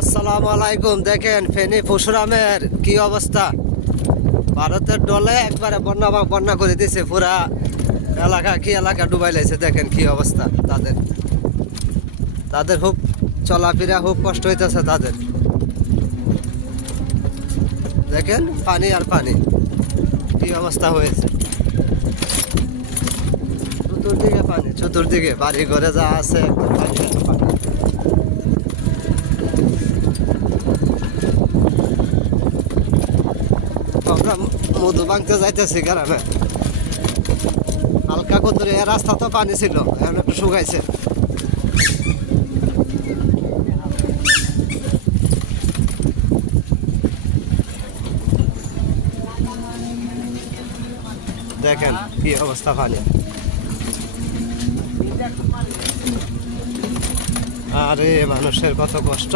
আসসালামু আলাইকুম। দেখেন ফেনী পরশুরামের কি অবস্থা। ভারতের ডলে একবারে বন্যা বন্যা করে দিছে, পুরা এলাকা ডুবাই লাইছে। দেখেন কি অবস্থা তাদের খুব চলাফেরা খুব কষ্ট হইতেছে তাদের। দেখেন পানি আর পানি, কি অবস্থা হয়েছে। চতুর্দিকে বাড়ি ঘরে যা আছে একদম পানি আর পানি। আমরা মধু ভাঙতে যাইতেছি গ্রামে, হালকা কতরে রাস্তা তো পানি ছিল, এখন একটু শুকাইছে। দেখেন কি অবস্থা পানি। আরে মানুষের কত কষ্ট।